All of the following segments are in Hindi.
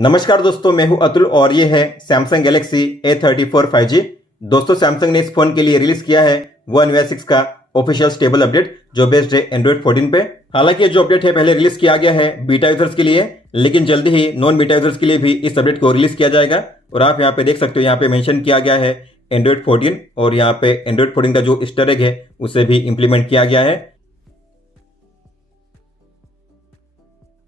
नमस्कार दोस्तों, मैं हूं अतुल और ये है सैमसंग गैलेक्सी A34 5G। दोस्तों, सैमसंग ने इस फोन के लिए रिलीज किया है One UI 6 का ऑफिशियल स्टेबल अपडेट जो बेस्ड है एंड्रॉइड 14 पे। हालांकि ये जो अपडेट है पहले रिलीज किया गया है बीटा यूजर्स के लिए, लेकिन जल्दी ही नॉन बीटा यूजर्स के लिए भी इस अपडेट को रिलीज किया जाएगा। और आप यहाँ पे देख सकते हो, यहाँ पे मेंशन किया गया है एंड्रॉइड 14 और यहाँ पे एंड्रॉइड 14 का जो ईस्टर एग है उसे भी इंप्लीमेंट किया गया है।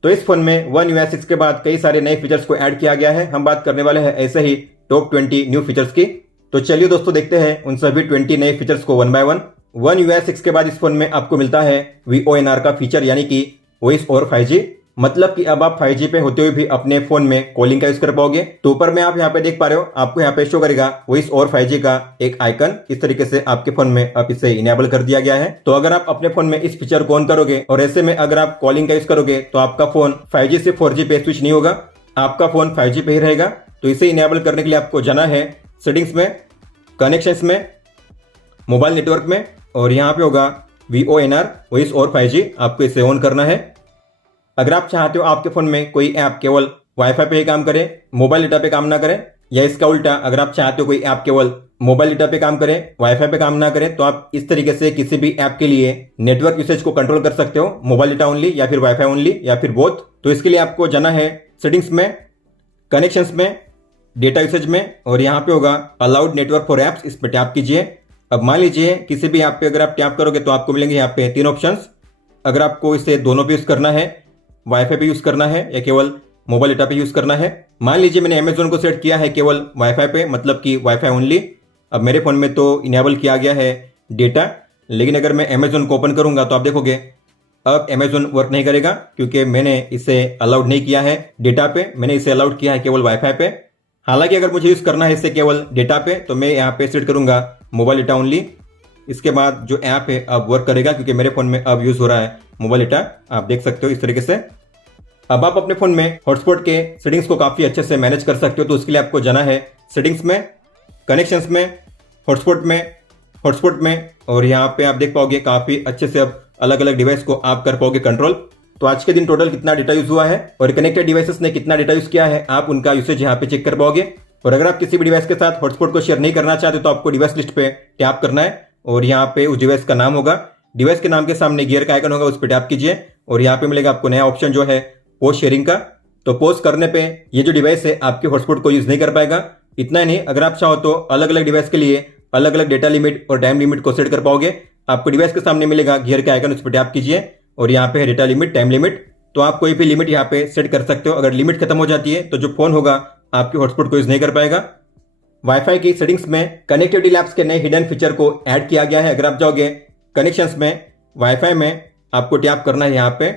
तो इस फोन में One UI 6 के बाद कई सारे नए फीचर्स को ऐड किया गया है। हम बात करने वाले हैं ऐसे ही टॉप 20 न्यू फीचर्स की। तो चलिए दोस्तों, देखते हैं उन सभी 20 नए फीचर्स को one by one. One UI 6 के बाद इस फोन में आपको मिलता है VoNR का फीचर, यानी कि वॉइस ओवर 5G। मतलब कि अब आप 5G पे होते हुए भी अपने फोन में कॉलिंग का यूज कर पाओगे। तो ऊपर में आप यहाँ पे देख पा रहे हो, आपको यहाँ पे शो करेगा वॉइस ओवर 5G का एक आइकन। इस तरीके से आपके फोन में अब इसे इनेबल कर दिया गया है। तो अगर आप अपने फोन में इस फीचर को ऑन करोगे और ऐसे में अगर आप कॉलिंग का यूज करोगे तो आपका फोन 5G से 4G पे स्विच नहीं होगा, आपका फोन 5G पे ही रहेगा। तो इसे इनेबल करने के लिए आपको जाना है सेटिंग्स में, कनेक्शंस में, मोबाइल नेटवर्क में, और यहाँ पे होगा VoNR वॉइस ओवर 5G, आपको इसे ऑन करना है। अगर आप चाहते हो आपके फोन में कोई ऐप केवल वाईफाई पे ही काम करे, मोबाइल डेटा पे काम ना करे, या इसका उल्टा अगर आप चाहते हो कोई ऐप केवल मोबाइल डेटा पे काम करे, वाईफाई पे काम ना करे, तो आप इस तरीके से किसी भी ऐप के लिए नेटवर्क यूसेज को कंट्रोल कर सकते हो, मोबाइल डेटा ओनली या फिर वाईफाई ओनली या फिर बोथ। तो इसके लिए आपको जाना है सेटिंग्स में, कनेक्शंस में, डेटा यूसेज में, और यहाँ पे होगा अलाउड नेटवर्क फॉर एप्स, इस पर टैप कीजिए। अब मान लीजिए किसी भी ऐप पे अगर आप टैप करोगे तो आपको मिलेंगे यहाँ पे 3 ऑप्शंस। अगर आपको इसे दोनों पे यूज करना है, वाईफाई पे यूज करना है या केवल मोबाइल डेटा पे यूज करना है। मान लीजिए मैंने अमेजोन को सेट किया है केवल वाईफाई पे, मतलब कि वाईफाई ओनली। अब मेरे फोन में तो इनेबल किया गया है डेटा, लेकिन अगर मैं अमेजोन को ओपन करूंगा तो आप देखोगे अब अमेजोन वर्क नहीं करेगा, क्योंकि मैंने इसे अलाउड नहीं किया है डेटा पे, मैंने इसे अलाउड किया है केवल वाईफाई पे। हालांकि अगर मुझे यूज करना है इसे केवल डेटा पे तो मैं यहाँ पे सेट करूंगा मोबाइल डेटा ओनली। इसके बाद जो ऐप है अब वर्क करेगा, क्योंकि मेरे फोन में अब यूज हो रहा है मोबाइल डेटा, आप देख सकते हो इस तरीके से। अब आप अपने फोन में हॉटस्पॉट के सेटिंग्स को काफी अच्छे से मैनेज कर सकते हो। तो उसके लिए आपको जाना है सेटिंग्स में, कनेक्शंस में, हॉटस्पॉट में, और यहाँ पे आप देख पाओगे काफी अच्छे से अब अलग अलग डिवाइस को आप कर पाओगे कंट्रोल। तो आज के दिन टोटल कितना डेटा यूज हुआ है और कनेक्टेड डिवाइसेस ने कितना डेटा यूज किया है, आप उनका यूसेज यहाँ पे चेक कर पाओगे। और अगर आप किसी भी डिवाइस के साथ हॉटस्पॉट को शेयर नहीं करना चाहते तो आपको डिवाइस लिस्ट पे टैप करना है, और यहाँ पे उस डिवाइस का नाम होगा, डिवाइस के नाम के सामने गियर का आइकन होगा, उस पर टैप कीजिए और यहाँ पे मिलेगा आपको नया ऑप्शन जो है पोस्ट शेयरिंग का। तो पोस्ट करने पे ये जो डिवाइस है आपके हॉटस्पॉट को यूज नहीं कर पाएगा। इतना ही नहीं, अगर आप चाहो तो अलग अलग डिवाइस के लिए अलग अलग डेटा लिमिट और टाइम लिमिट को सेट कर पाओगे। आपको डिवाइस के सामने मिलेगा गियर का आइकन, उस पर टैप कीजिए और यहाँ पे है डेटा लिमिट, टाइम लिमिट। तो आप कोई भी लिमिट यहाँ पे सेट कर सकते हो। अगर लिमिट खत्म हो जाती है तो जो फोन होगा आपके हॉटस्पॉट को यूज नहीं कर पाएगा। वाईफाई की सेटिंग्स में कनेक्टिविटी लैब्स के नए हिडन फीचर को ऐड किया गया है। अगर आप जाओगे कनेक्शंस में, वाईफाई में, आपको टैप करना है यहाँ पे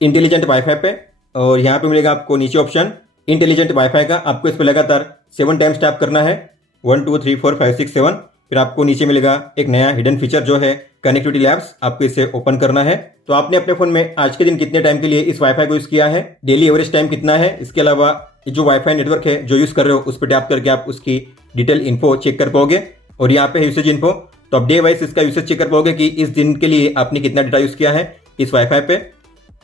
इंटेलिजेंट वाईफाई पे, और यहाँ पे मिलेगा आपको नीचे ऑप्शन इंटेलिजेंट वाईफाई का। आपको इस पर लगातार 7 टाइम्स टैप करना है, 1 2 3 4 5 6 7। फिर आपको नीचे मिलेगा एक नया हिडन फीचर जो है कनेक्टिविटी लैब्स, आपको इसे ओपन करना है। तो आपने अपने फोन में आज के दिन कितने टाइम के लिए इस वाईफाई को यूज किया है, डेली एवरेज टाइम कितना है, इसके अलावा जो वाईफाई नेटवर्क है जो यूज कर रहे हो उस पर टैप करके आप उसकी डिटेल इन्फो चेक कर पाओगे। और यहाँ पे यूसेज इन्फो, तो आप डे वाइज इसका यूसेज चेक कर पाओगे कि इस दिन के लिए आपने कितना डेटा यूज किया है इस वाईफाई पे।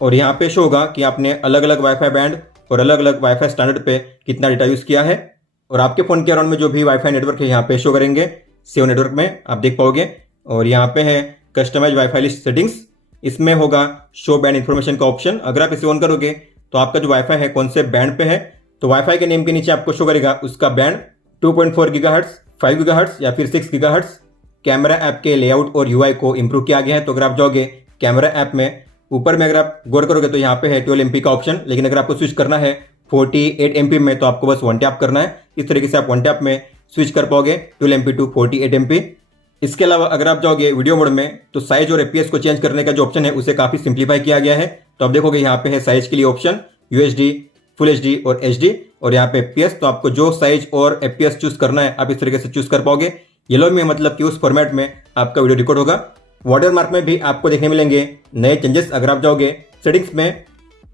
और यहाँ पे शो होगा कि आपने अलग अलग वाईफाई बैंड और अलग अलग वाईफाई स्टैंडर्ड पे कितना डेटा यूज किया है। और आपके फोन के अराउंड में जो भी वाईफाई नेटवर्क है यहाँ पे शो करेंगे, सेव नेटवर्क में आप देख पाओगे। और यहाँ पे है कस्टमाइज वाईफाई लिस्ट सेटिंग्स, इसमें होगा शो बैंड इन्फॉर्मेशन का ऑप्शन। अगर आप इसे ऑन करोगे तो आपका जो वाईफाई है कौन से बैंड पे है, तो वाईफाई के नेम के नीचे आपको शो करेगा उसका बैंड 2.4 गीगाहर्ट्ज, 5 गीगाहर्ट्ज या फिर 6 गीगाहर्ट्ज। कैमरा ऐप के लेआउट और यूआई को इंप्रूव किया गया है। तो अगर आप जाओगे कैमरा ऐप में, ऊपर में अगर आप गौर करोगे तो यहाँ पे है 12 MP का ऑप्शन, लेकिन अगर आपको स्विच करना है 48 MP में तो आपको बस 1 टैप करना है। इस तरीके से आप 1 टैप में स्विच कर पाओगे 12 MP टू 48 MP। इसके अलावा अगर आप जाओगे वीडियो मोड में तो साइज और FPS को चेंज करने का जो ऑप्शन है उसे काफी सिंप्लीफाई किया गया है। तो आप देखोगे यहाँ पे है साइज के लिए ऑप्शन UHD, फुल HD और HD, और यहाँ पे FPS। तो आपको जो साइज और FPS चूज करना है आप इस तरीके से चूज कर पाओगे। येलो में मतलब कि उस फॉर्मेट में आपका वीडियो रिकॉर्ड होगा। वाटरमार्क में भी आपको देखने मिलेंगे नए चेंजेस। अगर आप जाओगे सेटिंग्स में,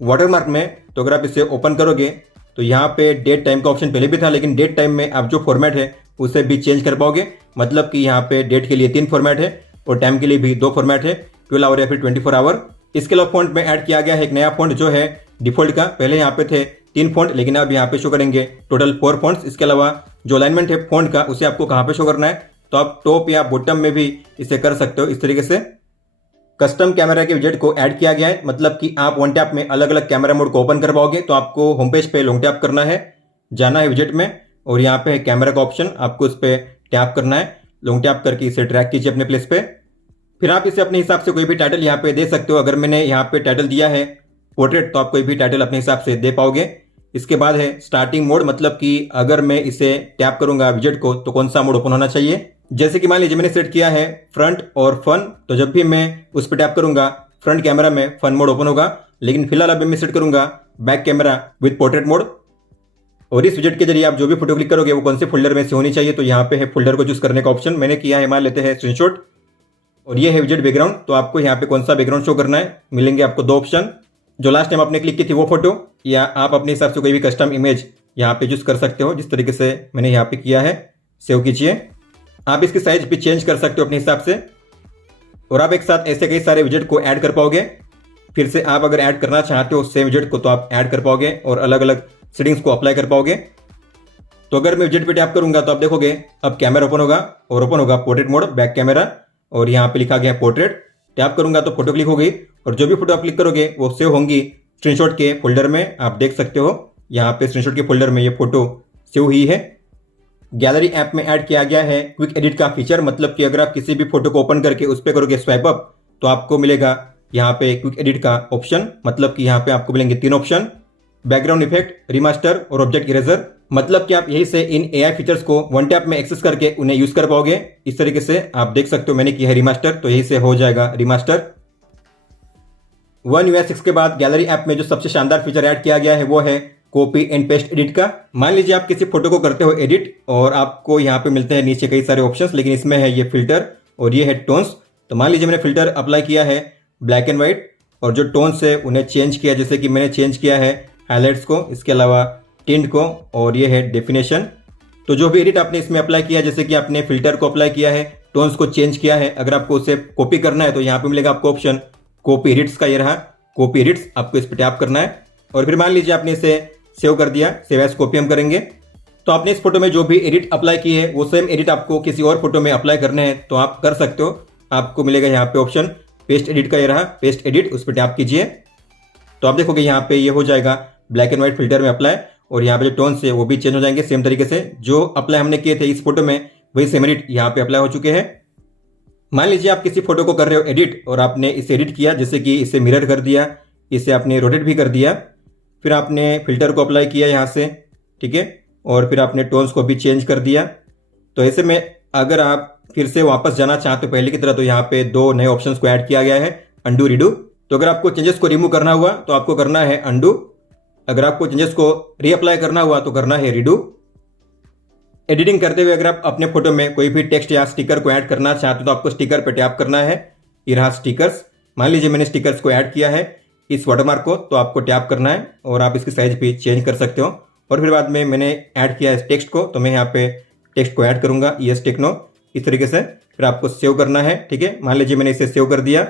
वाटरमार्क में, तो अगर आप इसे ओपन करोगे तो यहाँ पे डेट टाइम का ऑप्शन पहले भी था, लेकिन डेट टाइम में आप जो फॉर्मेट है उसे भी चेंज कर पाओगे। मतलब कि यहाँ पे डेट के लिए 3 फॉर्मेट है और टाइम के लिए भी 2 फॉर्मेट है, 12 आवर या फिर 24 आवर। इसके अलावा फॉन्ट में ऐड किया गया है एक नया फॉन्ट जो है डिफॉल्ट का। पहले यहाँ पे थे 3 फॉन्ट, लेकिन अब यहाँ पे शो करेंगे टोटल 4 फॉन्ट्स। इसके अलावा जो अलाइनमेंट है फॉन्ट का उसे आपको कहाँ पे शो करना है, तो आप टॉप या बॉटम में भी इसे कर सकते हो। इस तरीके से कस्टम कैमरा के विजेट को ऐड किया गया है, मतलब कि आप वन टैप में अलग अलग कैमरा मोड को ओपन कर पाओगे। तो आपको होम पेज पे लॉन्ग टैप करना है, जाना है विजेट में, और यहाँ पे है कैमरा का ऑप्शन, आपको इस पर टैप करना है। लॉन्ग टैप करके इसे ड्रैग कीजिए अपने प्लेस पे। फिर आप इसे अपने हिसाब से कोई भी टाइटल यहाँ पे दे सकते हो। अगर मैंने यहाँ पे टाइटल दिया है पोर्ट्रेट, तो आप कोई भी टाइटल अपने हिसाब से दे पाओगे। इसके बाद है स्टार्टिंग मोड, मतलब कि अगर मैं इसे टैप करूंगा विजेट को तो कौन सा मोड ओपन होना चाहिए। जैसे कि मान लीजिए मैंने सेट किया है फ्रंट और फन, तो जब भी मैं उस पर टैप करूंगा फ्रंट कैमरा में फन मोड ओपन होगा। लेकिन फिलहाल अभी मैं सेट करूंगा back camera with portrait mode. और इस विजेट के जरिए आप जो भी फोटो क्लिक करोगे वो कौन से फोल्डर में से होनी चाहिए, तो यहाँ पे है फोल्डर को चूज करने का ऑप्शन। मैंने किया है, मान लेते हैं स्क्रीनशॉट, और ये है विजेट बैकग्राउंड। तो आपको यहाँ पे कौन सा बैकग्राउंड शो करना है, मिलेंगे आपको 2 ऑप्शन। जो लास्ट टाइम आपने क्लिक की थी वो फोटो, या आप अपने हिसाब से कोई भी कस्टम इमेज यहाँ पे चूज कर सकते हो, जिस तरीके से मैंने यहाँ पे किया है। सेव कीजिए। आप इसकी साइज भी चेंज कर सकते हो अपने हिसाब से, और आप एक साथ ऐसे कई सारे विजेट को ऐड कर पाओगे। फिर से आप अगर ऐड करना चाहते हो सेम विजेट को, तो आप ऐड कर पाओगे और अलग अलग सेटिंग्स को अप्लाई कर पाओगे। तो अगर मैं विजेट पे टैप करूंगा तो आप देखोगे अब कैमरा ओपन होगा, और ओपन होगा पोर्ट्रेट मोड बैक कैमरा, और यहाँ पे लिखा गया पोर्ट्रेट। टैप करूंगा तो फोटो क्लिक हो गई, और जो भी फोटो आप क्लिक करोगे वो सेव होंगी स्क्रीनशॉट के फोल्डर में। आप देख सकते हो यहाँ पे स्क्रीनशॉट के फोल्डर में ये फोटो सेव हुई है। गैलरी ऐप में ऐड किया गया है क्विक एडिट का फीचर, मतलब कि अगर आप किसी भी फोटो को ओपन करके उस पर करोगे स्वाइप अप, तो आपको मिलेगा यहाँ पे क्विक एडिट का ऑप्शन। मतलब कि यहाँ पे आपको मिलेंगे 3 ऑप्शन, बैकग्राउंड इफेक्ट, रिमास्टर और ऑब्जेक्ट इरेजर। मतलब कि आप यही से इन एआई फीचर्स को वन टैप में एक्सेस करके उन्हें यूज कर पाओगे। इस तरीके से आप देख सकते हो मैंने किया है रिमास्टर, तो यही से हो जाएगा रिमास्टर। One UI 6 के बाद गैलरी ऐप में जो सबसे शानदार फीचर ऐड किया गया है वो है कॉपी एंड पेस्ट एडिट का। मान लीजिए आप किसी फोटो को करते हो एडिट, और आपको यहाँ पे मिलते हैं नीचे कई सारे ऑप्शंस, लेकिन इसमें है ये फिल्टर और ये है टोन्स। तो मान लीजिए मैंने फिल्टर अप्लाई किया है ब्लैक एंड व्हाइट, और जो टोन्स है उन्हें चेंज किया, जैसे कि मैंने चेंज किया है हाईलाइट्स को, इसके अलावा टिंट को, और ये है डेफिनेशन। तो जो भी एडिट आपने इसमें अप्लाई किया, जैसे कि आपने फिल्टर को अप्लाई किया है, टोन्स को चेंज किया है, अगर आपको उसे कॉपी करना है तो यहाँ पे मिलेगा आपको ऑप्शन कॉपी एडिट्स का। ये रहा कॉपी एडिट्स, आपको इस पर टैप करना है। और फिर मान लीजिए आपने इसे सेव कर दिया, सेव एज कॉपी हम करेंगे। तो आपने इस फोटो में जो भी एडिट अप्लाई की है वो सेम एडिट आपको किसी और फोटो में अप्लाई करने हैं, तो आप कर सकते हो। आपको मिलेगा यहाँ पे ऑप्शन पेस्ट एडिट का, ये रहा पेस्ट एडिट, उस पर टैप कीजिए। तो आप देखोगे यहाँ पे ये हो जाएगा ब्लैक एंड व्हाइट फिल्टर में अप्लाई, और यहाँ पे जो टोन्स है वो भी चेंज हो जाएंगे सेम तरीके से। जो अप्लाई हमने किए थे इस फोटो में वही सेम एडिट यहाँ पे अप्लाई हो चुके हैं। मान लीजिए आप किसी फोटो को कर रहे हो एडिट, और आपने इसे एडिट किया, जैसे कि इसे मिरर कर दिया, इसे आपने रोटेट भी कर दिया, फिर आपने फिल्टर को अप्लाई किया यहाँ से, ठीक है, और फिर आपने टोन्स को भी चेंज कर दिया। तो ऐसे में अगर आप फिर से वापस जाना चाहते हो पहले की तरह, तो यहाँ पे 2 नए ऑप्शंस को ऐड किया गया है, अंडू रिडू। तो अगर आपको चेंजेस को रिमूव करना हुआ तो आपको करना है अंडू, अगर आपको चेंजेस को रीअप्लाई करना हुआ तो करना है रिडू। एडिटिंग करते हुए अगर आप अपने फोटो में कोई भी टेक्स्ट या स्टिकर को ऐड करना चाहते हो तो आपको स्टिकर पे टैप करना है। ये रहा स्टिकर्स। मान लीजिए मैंने स्टिकर्स को ऐड किया है इस वाटरमार्क को, तो आपको टैप करना है और आप इसकी साइज भी चेंज कर सकते हो। और फिर बाद में मैंने ऐड किया है टेक्स्ट को, तो मैं यहाँ पे टेक्स्ट को ऐड करूंगा ES टेक्नो, इस तरीके से। फिर आपको सेव करना है, ठीक है। मान लीजिए मैंने इसे सेव कर दिया,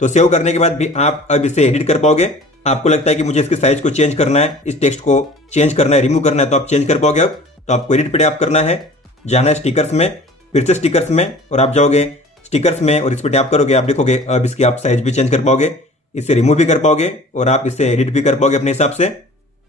तो सेव करने के बाद भी आप अब इसे एडिट कर पाओगे। आपको लगता है कि मुझे इसकी साइज को चेंज करना है, इस टेक्स्ट को चेंज करना है, रिमूव करना है, तो आप चेंज कर पाओगे। अब तो आपको एडिट पे टैप करना है, जाना है स्टिकर्स में, फिर से स्टिकर्स में, और आप जाओगे स्टिकर्स में और इस पर टैप करोगे, आप देखोगे अब इसकी आप साइज भी चेंज कर पाओगे, इसे रिमूव भी कर पाओगे और आप इसे एडिट भी कर पाओगे अपने हिसाब से।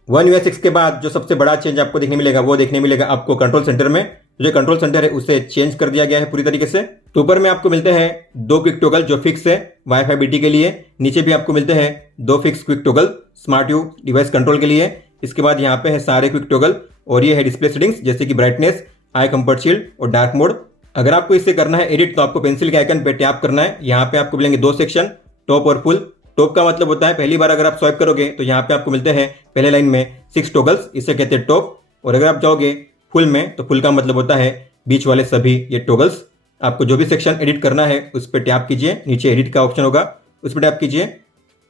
One UI 6 के बाद जो सबसे बड़ा चेंज आपको देखने मिलेगा वो देखने मिलेगा आपको कंट्रोल सेंटर में। जो कंट्रोल सेंटर है उसे चेंज कर दिया गया है पूरी तरीके से। तो ऊपर में आपको मिलते हैं 2 क्विक टॉगल जो फिक्स है वाईफाई BT के लिए। नीचे भी आपको मिलते हैं 2 fix quick toggle smart you device control के लिए। इसके बाद यहाँ पे है सारे क्विक टॉगल, और ये है डिस्प्ले सेटिंग्स जैसे कि ब्राइटनेस, आई कंफर्ट शील्ड और डार्क मोड। अगर आपको इसे करना है एडिट तो आपको पेंसिल के आइकन पे टैप करना है। यहाँ पे आपको मिलेंगे 2 सेक्शन, टॉप और फुल। टॉप का मतलब होता है पहली बार अगर आप स्वाइप करोगे तो यहाँ पे आपको मिलते हैं पहले लाइन में 6 टॉगल्स, इसे कहते हैं टॉप। और अगर आप जाओगे फुल में तो फुल का मतलब होता है बीच वाले सभी ये टॉगल्स। आपको जो भी सेक्शन एडिट करना है उस पर टैप कीजिए, नीचे एडिट का ऑप्शन होगा उस पर टैप कीजिए।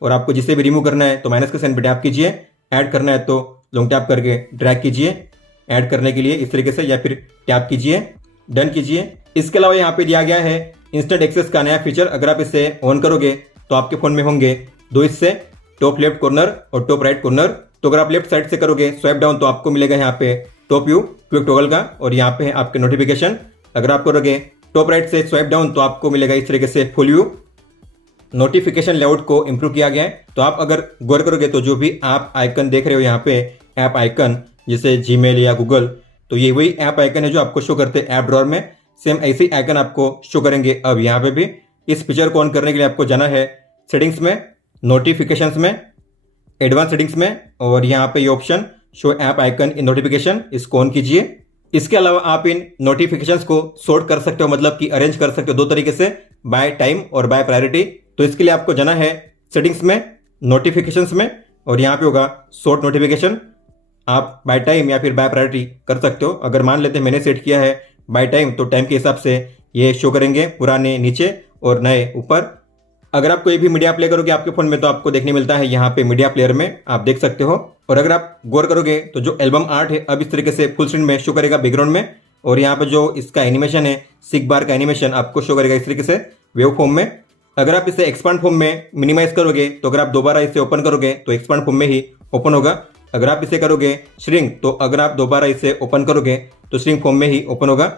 और आपको जिसे भी रिमूव करना है तो माइनस के साइन पर टैप कीजिए, ऐड करना है तो लॉन्ग टैप करके ड्रैग कीजिए ऐड करने के लिए इस तरीके से, या फिर टैप कीजिए, डन कीजिए। इसके अलावा यहाँ पे दिया गया है इंस्टेंट एक्सेस का नया फीचर। अगर आप इसे ऑन करोगे तो आपके फोन में होंगे 2 हिस्से, टॉप लेफ्ट कॉर्नर और टॉप राइट कॉर्नर। तो अगर आप लेफ्ट साइड से करोगे स्वाइप डाउन तो आपको मिलेगा यहाँ पे टॉप व्यू क्विक टॉगल का, और यहाँ पे है आपके नोटिफिकेशन। अगर आप करोगे टॉप राइट से स्वाइप डाउन तो आपको मिलेगा इस तरीके से फुल व्यू। नोटिफिकेशन लेआउट को इंप्रूव किया गया है। तो आप अगर गौर करोगे तो जो भी आप आइकन देख रहे हो यहाँ पे ऐप आइकन, जैसे जीमेल या गूगल, तो ये वही ऐप आइकन है जो आपको शो करते हैं ऐप ड्रॉअर में। सेम ऐसे ही आइकन आपको शो करेंगे अब यहाँ पे भी। इस फीचर को ऑन करने के लिए आपको जाना है सेटिंग्स में, नोटिफिकेशंस में, एडवांस सेटिंग्स में, और यहाँ पे ये ऑप्शन शो ऐप आइकन इन नोटिफिकेशन, इसको ऑन कीजिए। इसके अलावा आप इन नोटिफिकेशंस को सॉर्ट कर सकते हो, मतलब कि अरेंज कर सकते हो दो तरीके से, बाय टाइम और बाय प्रायोरिटी। तो इसके लिए आपको जाना है सेटिंग्स में, नोटिफिकेशंस में, और यहाँ पे होगा सॉर्ट नोटिफिकेशन। आप बाय टाइम या फिर बाय प्रायोरिटी कर सकते हो। अगर मान लेते हैं मैंने सेट किया है बाय टाइम, तो टाइम के हिसाब से ये शो करेंगे, पुराने नीचे और नए ऊपर। अगर आप कोई भी मीडिया प्ले करोगे आपके फोन में तो आपको देखने मिलता है यहाँ पे मीडिया प्लेयर में, आप देख सकते हो। और अगर आप गौर करोगे तो जो एल्बम आर्ट है अब इस तरीके से फुल स्क्रीन में शो करेगा बैकग्राउंड में, और यहाँ पे जो इसका एनिमेशन है सिक बार का एनिमेशन आपको शो करेगा इस तरीके से वेव फॉर्म में। अगर आप इसे एक्सपांड फॉर्म में मिनिमाइज करोगे तो अगर आप दोबारा इसे ओपन करोगे तो एक्सपांड फॉर्म में ही ओपन होगा। अगर आप इसे करोगे श्रिंक तो अगर आप दोबारा इसे ओपन करोगे तो श्रिंक फॉर्म में ही ओपन होगा।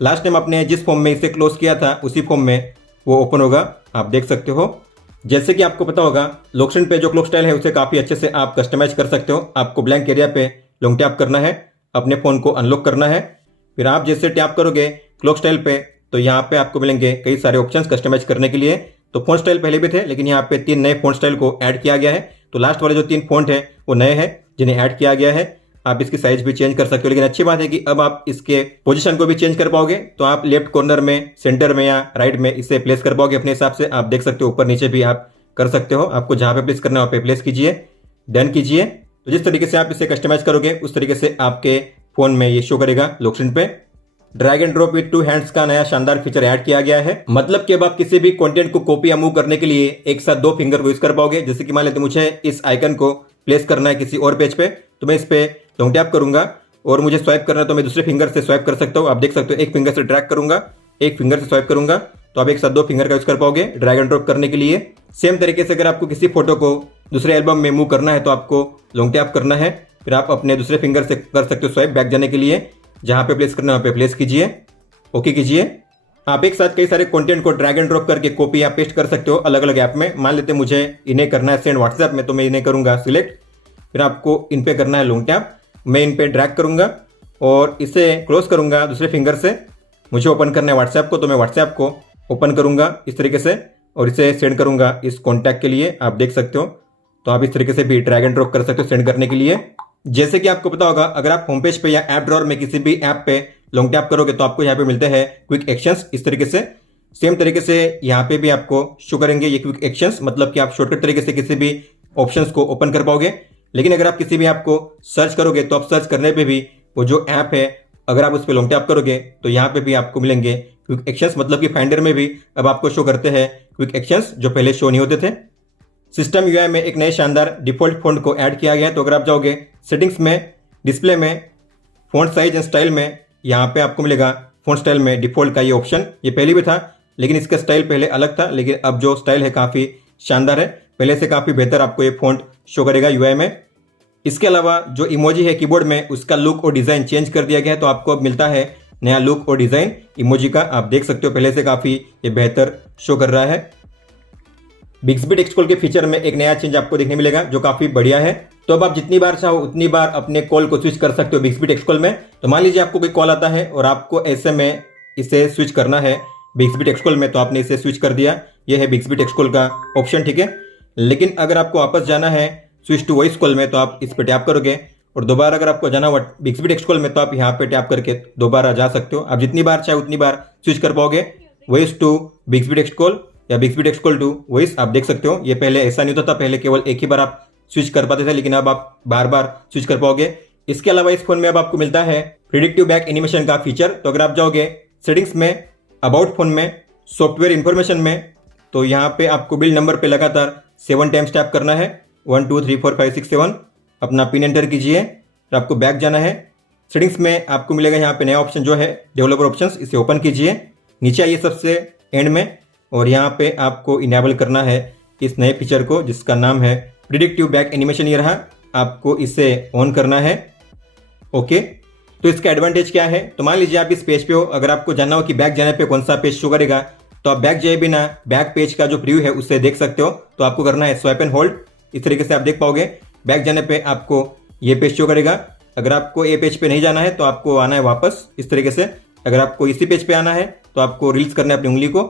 लास्ट टाइम आपने जिस फॉर्म में इसे क्लोज किया था उसी फॉर्म में वो ओपन होगा, आप देख सकते हो। जैसे कि आपको पता होगा लॉक स्क्रीन पे जो क्लॉक स्टाइल है उसे काफ़ी अच्छे से आप कस्टमाइज कर सकते हो। आपको ब्लैंक एरिया पे लॉन्ग टैप करना है, अपने फ़ोन को अनलॉक करना है, फिर आप जैसे टैप करोगे क्लॉक स्टाइल पे तो यहाँ पे आपको मिलेंगे कई सारे ऑप्शंस कस्टमाइज करने के लिए। तो फॉन्ट स्टाइल पहले भी थे, लेकिन यहाँ पे 3 नए फॉन्ट स्टाइल को ऐड किया गया है। तो लास्ट वाले जो 3 फॉन्ट है वो नए हैं जिन्हें ऐड किया गया है। आप इसकी साइज भी चेंज कर सकते हो, लेकिन अच्छी बात है कि अब आप इसके पोजीशन को भी चेंज कर पाओगे। तो आप लेफ्ट कॉर्नर में, सेंटर में या राइट में इसे प्लेस कर पाओगे अपने हिसाब से। आप देख सकते हो ऊपर नीचे भी आप कर सकते हो। आपको जहाँ पे प्लेस करना है वहाँ पे प्लेस कीजिए, डन कीजिए। तो जिस तरीके से आप इसे कस्टमाइज करोगे उस तरीके से आपके फोन में ये शो करेगा लॉक स्क्रीन पे। Drag and drop with 2 hands का नया शानदार फीचर ऐड किया गया है। मतलब कि अब आप किसी भी कंटेंट को कॉपी या मूव करने के लिए एक साथ 2 फिंगर को यूज कर पाओगे। जैसे कि मान लेते मुझे इस आइकन को प्लेस करना है किसी और पेज पे, तो मैं इस पे लॉन्ग टैप करूंगा, और मुझे स्वाइप करना है तो मैं दूसरे फिंगर से स्वाइप कर सकता हूँ। आप देख सकते हो एक फिंगर से ड्रैग करूंगा, एक फिंगर से स्वाइप करूंगा, तो आप एक साथ 2 फिंगर का यूज कर पाओगे ड्रैग एंड ड्रॉप करने के लिए। सेम तरीके से अगर आपको किसी फोटो को दूसरे एल्बम में मूव करना है तो आपको लॉन्ग टैप करना है, फिर आप अपने दूसरे फिंगर से कर सकते हो स्वाइप बैक जाने के लिए। जहां पे प्लेस करना है वहां पे प्लेस कीजिए, ओके कीजिए। आप एक साथ कई सारे कंटेंट को ड्रैग एंड ड्रॉप करके कॉपी या पेस्ट कर सकते हो अलग अलग ऐप में। मान लेते मुझे इन्हें करना है सेंड व्हाट्सएप में, तो मैं इन्हें करूंगा सिलेक्ट, फिर आपको इन पे करना है लॉन्ग टैप। मैं इन पे ड्रैग करूंगा और इसे क्लोज करूंगा दूसरे फिंगर से। मुझे ओपन करना है व्हाट्सएप को, तो मैं व्हाट्सएप को ओपन करूंगा इस तरीके से और इसे सेंड करूंगा इस कॉन्टैक्ट के लिए, आप देख सकते हो। तो आप इस तरीके से भी ड्रैग एंड ड्रॉप कर सकते हो सेंड करने के लिए। जैसे कि आपको पता होगा अगर आप होम पेज पे या ऐप ड्रॉअर में किसी भी ऐप पे लॉन्ग टैप करोगे तो आपको यहाँ पे मिलते हैं क्विक एक्शंस इस तरीके से। सेम तरीके से यहाँ पे भी आपको शो करेंगे ये क्विक एक्शंस, मतलब कि आप शॉर्टकट तरीके से किसी भी ऑप्शंस को ओपन कर पाओगे। लेकिन अगर आप किसी भी ऐप को सर्च करोगे तो आप सर्च करने पे भी वो जो ऐप है अगर आप उस पर लॉन्ग टैप करोगे तो यहाँ पे भी आपको मिलेंगे क्विक एक्शंस, मतलब कि फाइंडर में भी अब आपको शो करते हैं क्विक एक्शंस जो पहले शो नहीं होते थे। सिस्टम यूआई में एक नए शानदार डिफॉल्ट फॉन्ट को ऐड किया गया है। तो अगर आप जाओगे सेटिंग्स में, डिस्प्ले में, फॉन्ट साइज एंड स्टाइल में, यहाँ पे आपको मिलेगा फॉन्ट स्टाइल में डिफॉल्ट का ये ऑप्शन। ये पहले भी था लेकिन इसका स्टाइल पहले अलग था, लेकिन अब जो स्टाइल है काफ़ी शानदार है, पहले से काफ़ी बेहतर आपको ये फॉन्ट शो करेगा यूआई में। इसके अलावा जो इमोजी है कीबोर्ड में उसका लुक और डिज़ाइन चेंज कर दिया गया है। तो आपको अब मिलता है नया लुक और डिज़ाइन इमोजी का, आप देख सकते हो पहले से काफ़ी ये बेहतर शो कर रहा है। बिक्सबी टेक्स्ट कॉल के फीचर में एक नया चेंज आपको देखने मिलेगा जो काफ़ी बढ़िया है। तो अब आप जितनी बार चाहो उतनी बार अपने कॉल को स्विच कर सकते हो बिक्सबी टेक्स्ट कॉल में। तो मान लीजिए आपको कोई कॉल आता है और आपको ऐसे में इसे स्विच करना है बिक्सबी टेक्स्ट कॉल में, तो आपने इसे स्विच कर दिया, ये है बिक्सबी टेक्स्ट कॉल का ऑप्शन, ठीक है। लेकिन अगर आपको वापस जाना है स्विच टू वॉइस कॉल में तो आप इस पर टैप करोगे, और दोबारा अगर आपको जाना हुआ बिक्सबी टेक्स्ट कॉल में तो आप यहाँ पे टैप करके दोबारा जा सकते हो। आप जितनी बार चाहे उतनी बार स्विच कर पाओगे voice to Bixby text call या Bixby text call to voice, आप देख सकते हो। ये पहले ऐसा नहीं होता था, पहले केवल एक ही बार आप स्विच कर पाते थे, लेकिन अब आप बार बार स्विच कर पाओगे। इसके अलावा इस फोन में अब आपको मिलता है प्रिडिक्टिव बैक एनिमेशन का फीचर। तो अगर आप जाओगे सेटिंग्स में, अबाउट फोन में, सॉफ्टवेयर इन्फॉर्मेशन में, तो यहाँ पे आपको बिल नंबर पे लगातार 7 टाइम्स टैप करना है, 1 2 3 4 5 6 7, अपना पिन एंटर कीजिए, फिर आपको बैक जाना है। सेटिंग्स में आपको मिलेगा यहाँ पे नया ऑप्शन जो है डेवलपर ऑप्शंस, इसे ओपन कीजिए, नीचे आइए सबसे एंड में, और यहाँ पे आपको इनेबल करना है इस नए फीचर को जिसका नाम है प्रिडिक्टिव बैक एनिमेशन। ये रहा, आपको इसे ऑन करना है। ओके, तो इसका एडवांटेज क्या है, तो मान लीजिए आप इस पेज पे हो, अगर आपको जानना हो कि बैक जाने पे कौन सा पेज शो करेगा, तो आप बैक जाए बिना बैक पेज का जो प्रीव्यू है उससे देख सकते हो। तो आपको करना है स्वाइप एंड होल्ड, इस तरीके से आप देख पाओगे। बैक जाने पे आपको ये पेज शो करेगा। अगर आपको ये पेज पे नहीं जाना है तो आपको आना है वापस इस तरीके से। अगर आपको इसी पेज पे आना है तो आपको रिलीज करना है अपनी उंगली को।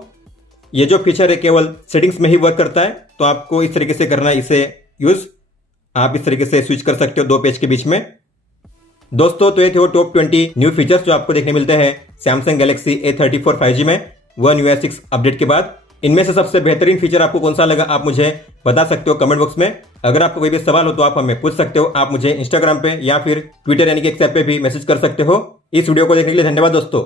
ये जो फीचर है केवल सेटिंग्स में ही वर्क करता है, तो आपको इस तरीके से करना है इसे यूज। आप इस तरीके से स्विच कर सकते हो दो पेज के बीच में। दोस्तों, तो ये थे वो टॉप 20 न्यू फीचर्स जो आपको देखने मिलते हैं सैमसंग गैलेक्सी A34 5G में One UI 6 अपडेट के बाद। इनमें से सबसे बेहतरीन फीचर आपको कौन सा लगा आप मुझे बता सकते हो कमेंट बॉक्स में। अगर आपको कोई भी सवाल हो तो आप हमें पूछ सकते हो। आप मुझे इंस्टाग्राम पे या फिर ट्विटर यानी कि एक्स ऐप पे भी मैसेज कर सकते हो। इस वीडियो को देखने के लिए धन्यवाद दोस्तों।